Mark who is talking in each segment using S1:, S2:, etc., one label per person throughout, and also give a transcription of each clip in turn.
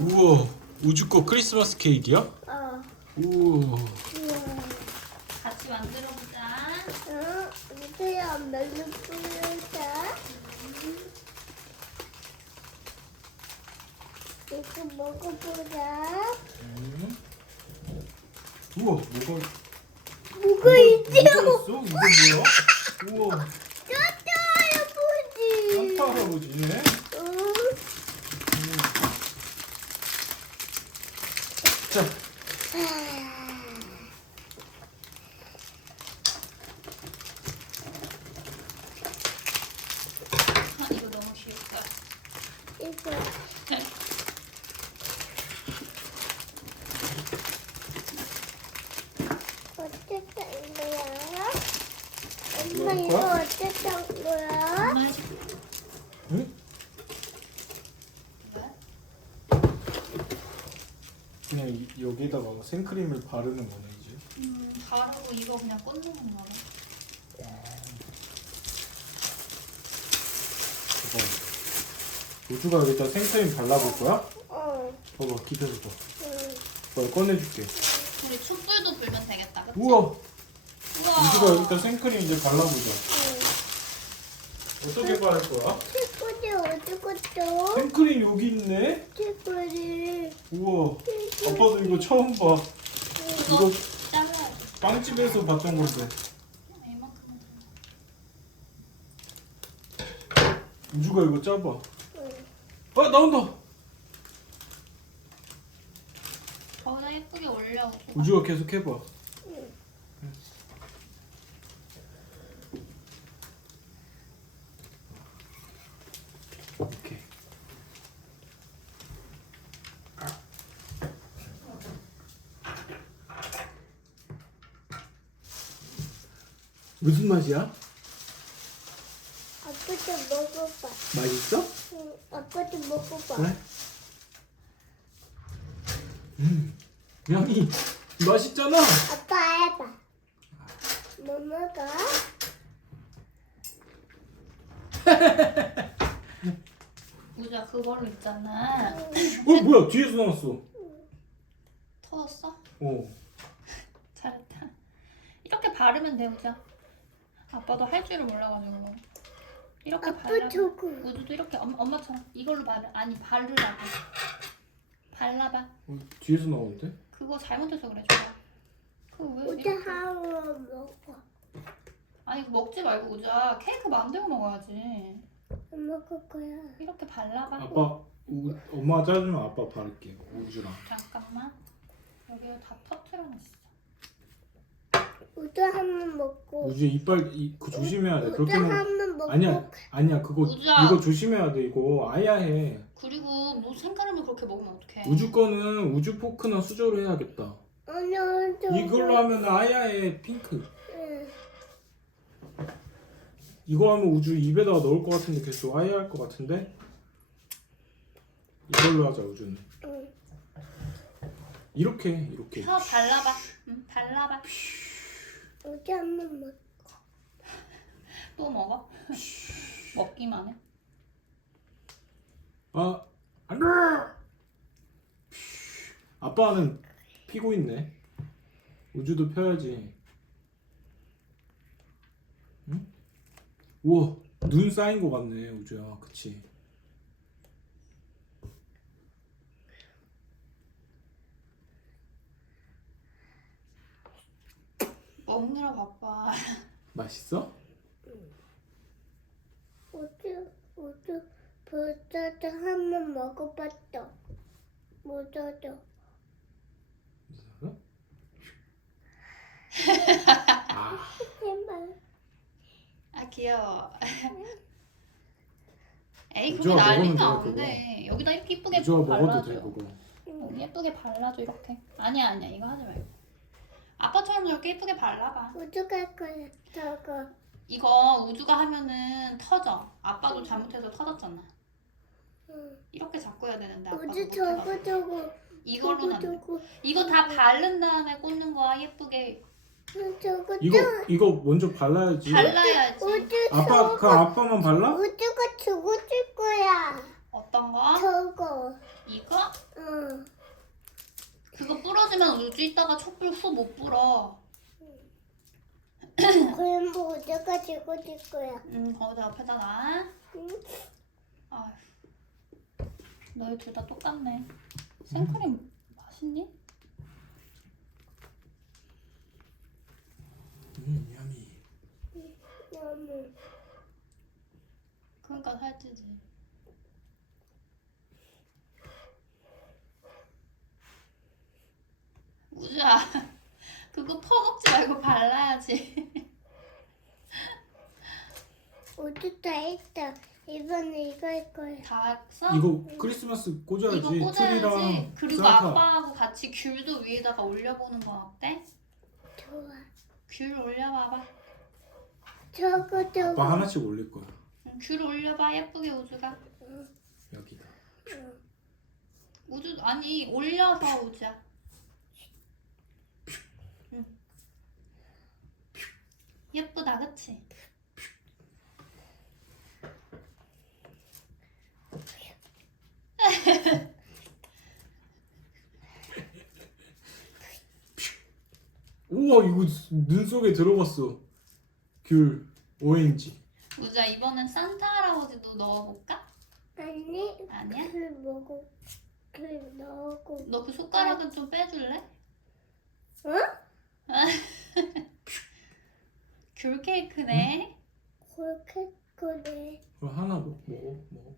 S1: 우와 우주 거 크리스마스 케이크야?
S2: 어.
S1: 우와
S2: 우와.
S3: 같이 만들어 보자.
S2: 어? 우주야 멜로 뿌려자. 이거 먹어보자.
S1: 음. 우와 뭐가
S2: 뭐가 있지?
S1: 뭐가 있어? 이거 뭐야? 우와
S2: 짜짜 할아버지.
S1: 산타 할아버지네
S2: 응.
S1: 자
S3: 아, 이거 너무 귀엽다.
S2: 이거.
S1: 그냥 이- 여기다가 생크림을 바르는 거네 이제.
S3: 음, 바르고 이거 그냥 꽂는 건가
S1: 우주가 여기다 생크림 발라볼 거야?
S2: 어.
S1: 봐봐 기다려봐
S2: 응.
S1: 내가 꺼내줄게
S3: 우리 촛불도 불면 되겠다. 그치?
S1: 우와
S3: 우와.
S1: 우주가 여기다 생크림 이제 발라보자
S2: 응.
S1: 어떻게 바를 거야?
S2: 친구들 어디 갔어?
S1: 생크림 여기 있네?
S2: 친구들.
S1: 우와 아빠도 이거 처음 봐 이거
S3: 잘라야지.
S1: 빵집에서 봤던 건데
S3: 이만큼은
S1: 우주가 이거 짜봐
S2: 응.
S1: 아 나온다
S3: 거기다 예쁘게 올려.
S1: 우주가 계속 해봐
S2: 응.
S1: 이렇게 무슨 맛이야?
S2: 아빠도 먹어봐.
S1: 맛있어?
S2: 응. 아빠도 먹어봐.
S1: 그래? 음, 양이 맛있잖아.
S2: 아빠 해봐. 뭐 먹어?
S3: 우주야 그걸로 있잖아.
S2: 응.
S1: 어 뭐야 뒤에서 나왔어.
S3: 터졌어?
S1: 어.
S3: 잘했다. 이렇게 바르면 돼 우주야. 아빠도 할 줄을 몰라가지고. 이렇게 발라. 우주도 이렇게 엄, 엄마처럼 이걸로 바르. 아니 바르라고. 발라봐.
S1: 어, 뒤에서 나오는데?
S3: 그거 잘못해서 그래 좋아. 그왜
S2: 우리 하루 먹어.
S3: 아니 그거 먹지 말고 우주야 케이크 만들고 먹어야지.
S2: 안 먹을 거야.
S3: 이렇게 발라봐.
S1: 아빠 우, 엄마 짜주면 아빠 바를게 우주랑.
S3: 잠깐만. 여기를 다 터트려 놨어.
S2: 우주 한번 먹고.
S1: 우주 이빨 이, 그 조심해야 돼.
S2: 우주
S1: 그렇게 하면
S2: 한번 먹고.
S1: 아니야 아니야 그거
S3: 우주야.
S1: 이거 조심해야 돼 이거 아야 해.
S3: 그리고 뭐 생크림을 그렇게 먹으면 어떡해.
S1: 우주 거는 우주 포크나 수저로 해야겠다.
S2: 아니 우주.
S1: 이걸로 하면 아야해 핑크.
S2: 응.
S1: 이거 하면 우주 입에다가 넣을 것 같은데 계속 아야 할 것 같은데. 이걸로 하자 우주는.
S2: 응.
S1: 이렇게 이렇게.
S3: 혀 발라봐. 응, 발라봐.
S2: 우주 한번 먹.
S3: 또 먹어? 먹기만 해.
S1: 아 안 돼. 아빠는 피고 있네. 우주도 펴야지. 응? 우와 눈 쌓인 것 같네 우주야. 그치?
S3: 먹느라 바빠.
S1: 맛있어?
S2: 우주 우주 버섯도 한번 먹어봤어. 버섯도.
S1: 아
S2: 제발.
S3: 아 귀여워. 에이 그게
S1: 우주가
S3: 난리
S1: 먹으면 돼,
S3: 여기다 이렇게 이쁘게
S1: 먹어도
S3: 발라줘.
S1: 돼 그거.
S3: 여기 예쁘게 발라줘 이렇게. 아니야 아니야 이거 하지 말고. 아빠처럼 저렇게 예쁘게 발라봐.
S2: 우주 갈 거야. 저거.
S3: 이거 우주가 하면은 터져. 아빠도 잘못해서 터졌잖아.
S2: 응.
S3: 이렇게 잡고 해야 되는데 아빠도
S2: 우주
S3: 못해가지고.
S2: 저거 저거.
S3: 이걸로는 안 돼.
S2: 저거
S3: 이거 다 바른 다음에 꽂는 거야 예쁘게
S2: 저거. 저거.
S1: 이거 이거 먼저 발라야지.
S3: 발라야지.
S2: 우주
S1: 아빠
S2: 저거.
S1: 그 아빠만 발라?
S2: 우주가 저거 줄 거야.
S3: 어떤 거?
S2: 저거.
S3: 이거?
S2: 응.
S3: 그거 부러지면 우주 이따가 촛불 후 못 불어.
S2: 그럼 뭐 어디가 지고 질 거야?
S3: 음, 거기다 옆에다가.
S2: 응?
S3: 아휴. 너희 둘 다 똑같네. 생크림 맛있니?
S1: 음 야미.
S2: 너무.
S3: 그러니까 살찌지. 우주야, 그거 퍼먹지 말고 발라야지.
S2: 다 했다. 이번에 이거 할 거야.
S3: 다 써?
S1: 이거 크리스마스 꽂아야지.
S3: 이거 꽂아야지.
S1: 트리랑
S3: 그리고
S1: 산타.
S3: 아빠하고 같이 귤도 위에다가 올려보는 건 어때?
S2: 좋아.
S3: 귤 올려봐봐.
S2: 저거 저거.
S1: 아빠 하나씩 올릴 거야.
S3: 응, 귤 올려봐 예쁘게 우주가.
S1: 여기다.
S2: 응.
S3: 우주 아니 올려서 우주야. 응. 예쁘다 그치?
S1: 우와 이거 눈 속에 들어갔어. 귤 오렌지.
S3: 우주야 이번엔 산타 할아버지도 넣어볼까?
S2: 아니.
S3: 아니야?
S2: 그 먹어. 그 넣고.
S3: 너그 숟가락은 좀 빼줄래?
S2: 응?
S3: 귤 케이크네.
S2: 그렇게 그래.
S1: 그럼 하나 먹 먹어 먹어.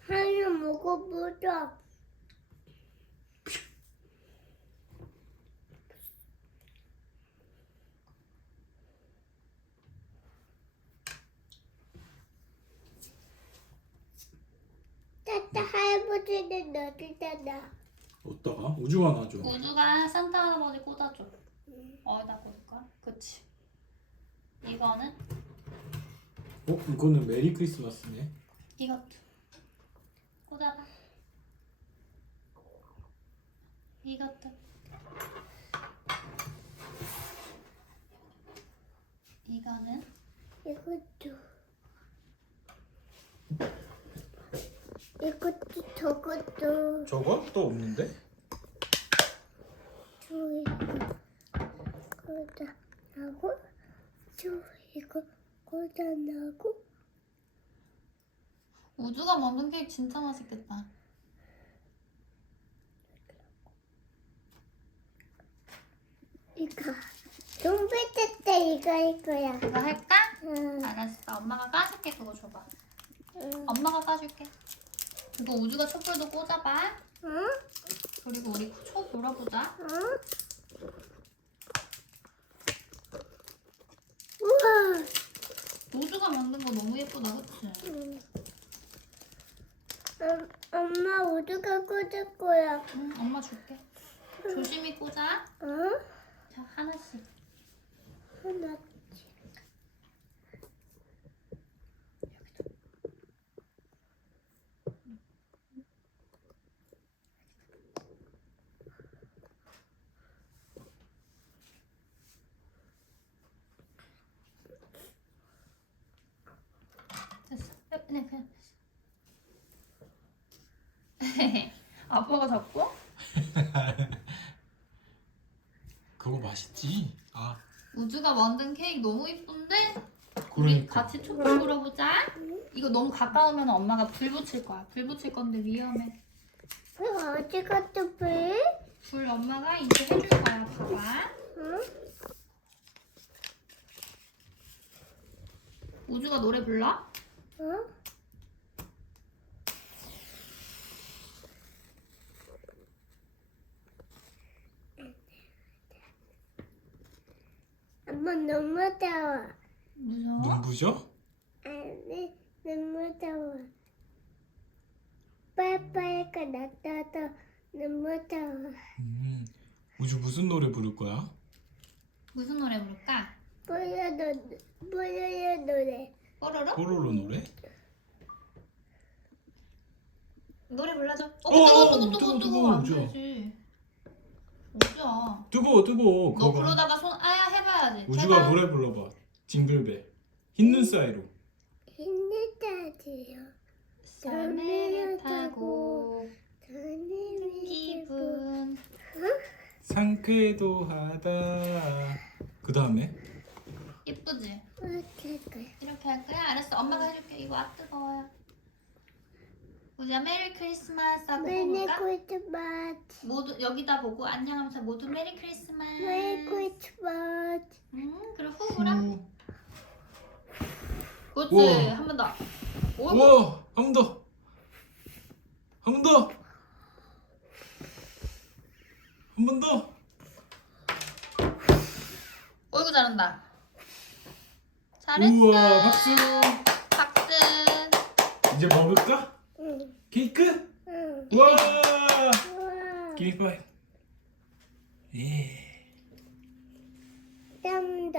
S2: 하나 먹어보자. 따따 할아버지는 너주잖아.
S1: 어디다가 우주가 놔줘.
S3: 우주가 산타 할아버지 꽂아줘. 어디다 꽂을까? 그치. 이거는
S1: 어 이거는 메리 크리스마스네.
S3: 이것도 꽂아봐. 이것도 이거는
S2: 이것도. 이것도 저것도
S1: 저거 또 없는데?
S2: 저이 저 이거 나고
S3: 우주가 만든 케이크 진짜 맛있겠다.
S2: 이거 좀비트 때 이거 할 거야.
S3: 그거 할까?
S2: 응.
S3: 알았어. 엄마가 까줄게. 그거 줘봐.
S2: 응.
S3: 엄마가 까줄게. 그거 우주가 촛불도 꽂아봐.
S2: 응?
S3: 그리고 우리 초 불어보자.
S2: 응? 우와.
S3: 우주가 만든 거 너무 예쁘다, 그치?
S2: 응. 음, 엄마 우주가 꽂을 거야.
S3: 응, 엄마 줄게. 조심히 꽂아.
S2: 응?
S3: 자, 하나씩.
S2: 하나.
S3: 됐어. 네, 그냥 됐어. 아빠가 잡고?
S1: 그거 맛있지? 아
S3: 우주가 만든 케이크 너무 이쁜데? 우리
S1: 그러니까.
S3: 같이 촛불 불어보자. 이거 너무 가까우면 엄마가 불 붙일 거야. 불 붙일 건데 위험해.
S2: 그 어디 갔다 불?
S3: 불 엄마가 이제 해줄 거야. 봐봐.
S2: 응?
S3: 우주가 노래 불러?
S2: 응? 엄마 너무 더워.
S3: 무서워?
S1: 눈부셔?
S2: 아니 너무 더워. 빠빠이가 나타도 너무 더워.
S1: 음 우주 무슨 노래 부를 거야?
S3: 무슨 노래 부를까?
S2: 보여도 보여요 노래.
S3: 뽀로로?
S1: 뽀로로 노래?
S3: 노래 불러줘. 어,
S1: 어,
S3: 뜨거, 뜨거,
S1: 뜨거,
S3: 뜨거,
S1: 뜨거,
S3: 뜨거. 안
S1: 우주.
S3: 되지. 우주야.
S1: 뜨거워 뜨거워.
S3: 너 그러다가 손 해봐야지.
S1: 우주가. 노래 불러봐. 징글벨. 흰 눈 사이로.
S2: 힘들다지요.
S3: 설매를 타고
S2: 기분
S3: 기분
S1: 상쾌도 하다. 그 다음에
S3: 예쁘지?
S2: 어떻게 거야?
S3: 이렇게 할 거야? 알았어 엄마가 해줄게 이거 아 뜨거 우자 메리 크리스마스 하고
S2: 메리
S3: 볼까?
S2: 크리스마스
S3: 모두 여기다 보고 안녕하면서 모두 메리 크리스마스
S2: 메리 크리스마스
S3: 음 그리고 후 불어
S1: 후.
S3: 그렇지
S1: 우와.
S3: 한 번 더 오
S1: 우와 한 번 더. 한 번 더. 한 번 더.
S3: 어이구 잘한다 잘했어
S1: 우와 박수.
S3: 박수
S1: 이제 먹을까?
S2: 응,
S1: 케이크?
S2: 응.
S1: 우와.
S2: 우와.
S1: 기미 파이. 예.
S2: 땀도